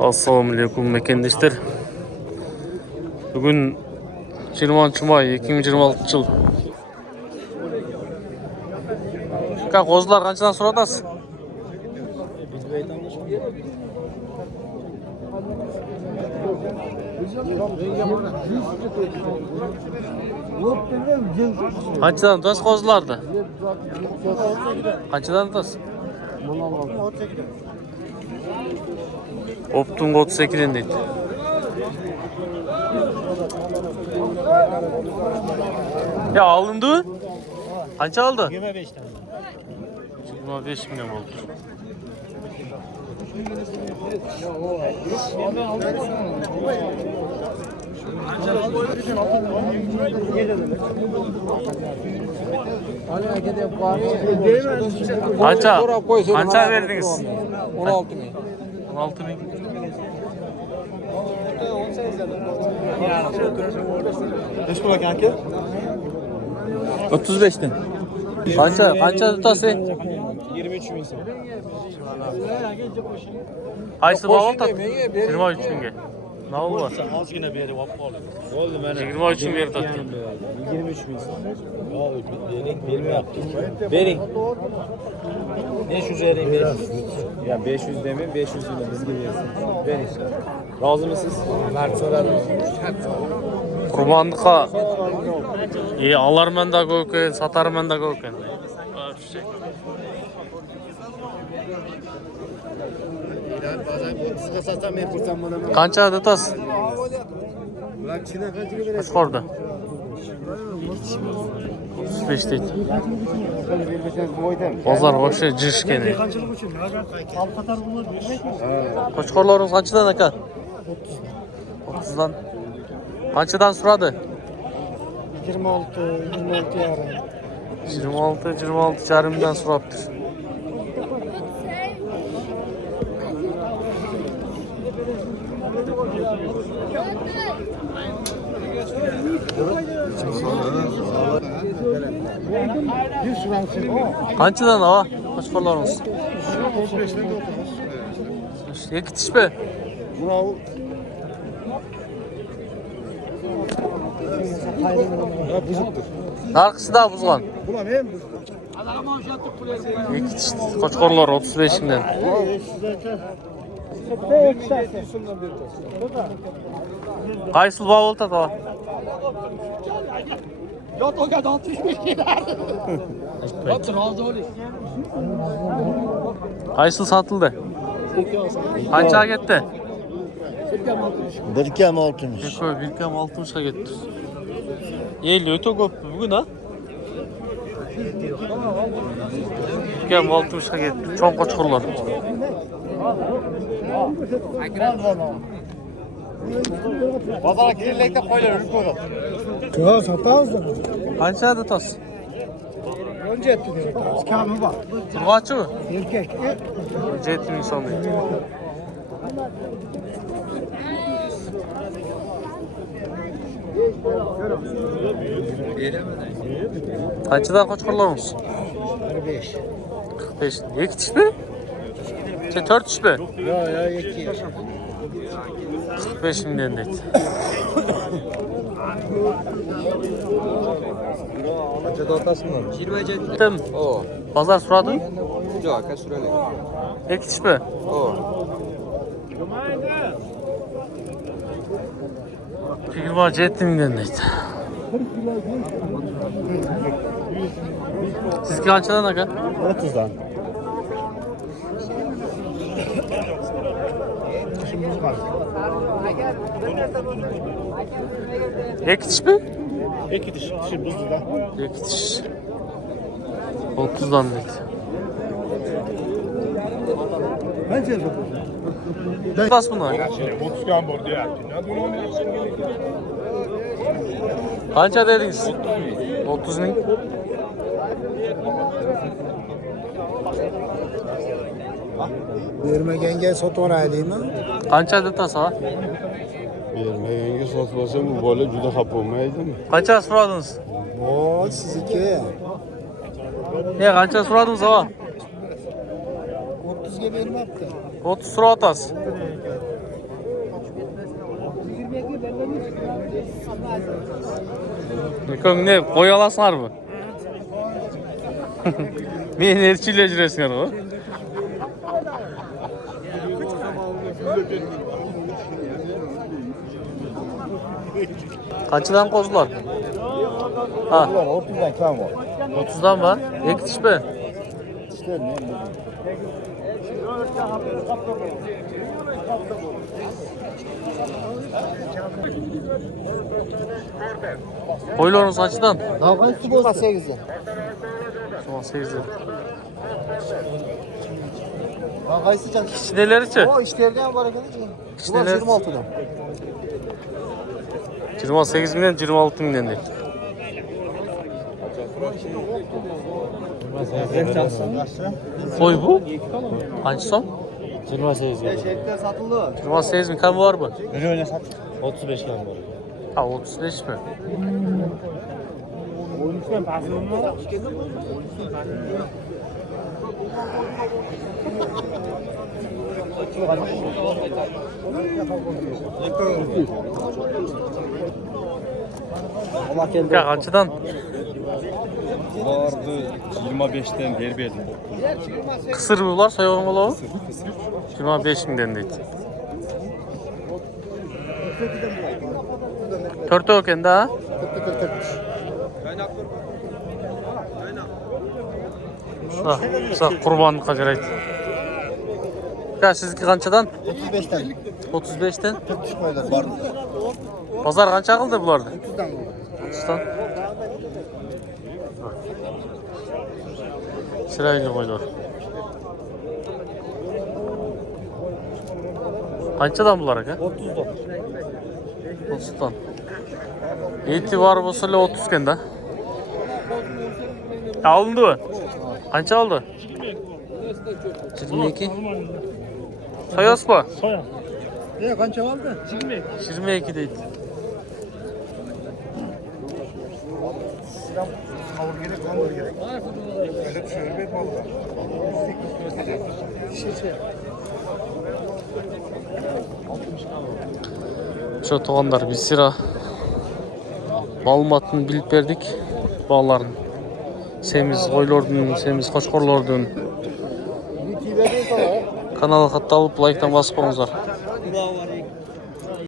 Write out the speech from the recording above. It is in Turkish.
Assalamu alaikum mekendişler. Bugün 20 may 2026 yıl. Kozlar kançadan soradasın? Kaçıdan tutas kozlardı? Kaçıdan tutas? Optun 38'den deydi. Ya alındı? Kaça aldı? 25 tane. 25 milyon oldu. Kaça verdiniz? 16 bin. 16 bin. Kaç para kanka? 35'ten. Kaça tutası? 23 bin. Aysı bağlı tat. 23 bin. Ne oldu? Az yine bir yere vappalı. Oldu bana. 23 bin verdi. 23 bin. Verin yaptık. Verin. 500 verin. Ya 500 demin 500 lira biz gidiyoruz. Verin. Razı mısınız? Mert sorarım. Kurbanlığa alarım ben de koyken, satarım ben de koyken. Kança tutas? Kaç kordu? 35 değil. Bozar boşa cişkeni. Kaç korlarınız kaçıdan ne kadar? 30'dan. Kaçıdan suradı? 26 yarım. 26 yarımdan surattır. Kaçıdan hava? Kaç korlarınız? 35'ten de 30. Yekitiş be. Bravo. Ya buzuktur. Narkısı da buzgan. Ulan hem buzuk. Yekitiş. Kaç korlar 35'inden. Kaysıl bağlı tat hava? Yok o kadar 65 lira. Yok razı olayım. Kaysıl satıldı. Kaça gitti? Birkem altmış. Birkem 60'a gitti. Yeli öte koptu bugün ha? Birkem 60'a gitti. Çok koçkurlar. Pazara girilekte koyuyor ülke olur. Ya satamaz da. Kaça da tas? Önce etti diyor. Kâmı var. Kaçı mı? Erkek. Cetin insanı. Kaçıdan koçkurlarımız? 45. 45. Yekitiş mi? 4 iş mi? Ya yeki. 45 milyon deydi. Kaça da otasın 20 Gittim. O. Pazar suradı. Yok kaç süreli. Yekitiş mi? O. 27 milyon deydi. Siz kaçıdan ne kadar? 30'dan. Yekitiş mi? Peki dişi buzluda. Yekitiş. 30'dan deydi. Ben çeldim. Bas bunlar. 30 kan bordu ya. Kaça dediniz? 30 bin. Vermegenge sotoraydimi? Kaça da tasa? Vermegenge sotmasam bu bola juda xafa bo'lmaydimi? Kaça soradınız? O sizniki. Ne kaça soradınız ha? 30 30'ga vermekte. 30 lira atası. Ne koy alasınlar mı? Meni erçiyle jiresinglar o. Kaçıdan kozlar? Ha. 30'dan kam var. 30'dan var. Ekitiş mi? İşte ne? Koyularınız kaçıdan? Davay su bozdu. 8'e. Son 8'de. Davay sıcak. Çineleri çi? O işlerden var efendim. Kişineler- 26'dan. 28 milyon 26 milyon değil. Koy bu. Kaç son? 28 gibi. Şehitler satıldı. 28 mi? Kan var mı? Öyle öyle sat. 35 kam var. Ha 35 mi? Ya kaçıdan? Vardı 25'ten derbedim. Kısır mı var sayalım ola? 25 milyon değil. Törte oken daha. Sağ kurbanlık kaçıraydı. Ya sizinki kançadan? 35'ten. 35'ten. 40 koylar var. Pazar kança kıldı bularda? 30'dan. 30'dan. Sırayla koydular. Kançadan bularak ha? 30'dan. 30'dan. İtibar usulü 30 kenda. Alındı mı? Kança aldı? 22. Sayas mı? Ne kança vardı? 22 değil. Kavur gerek, kavur gerek. Öyle şöyle valla. Şu toğanlar bir sıra malumatını bilip verdik. Bağların. Semiz koylardın, semiz kaçkorlardın. Kanala hatta alıp like'tan basıp olunuzlar.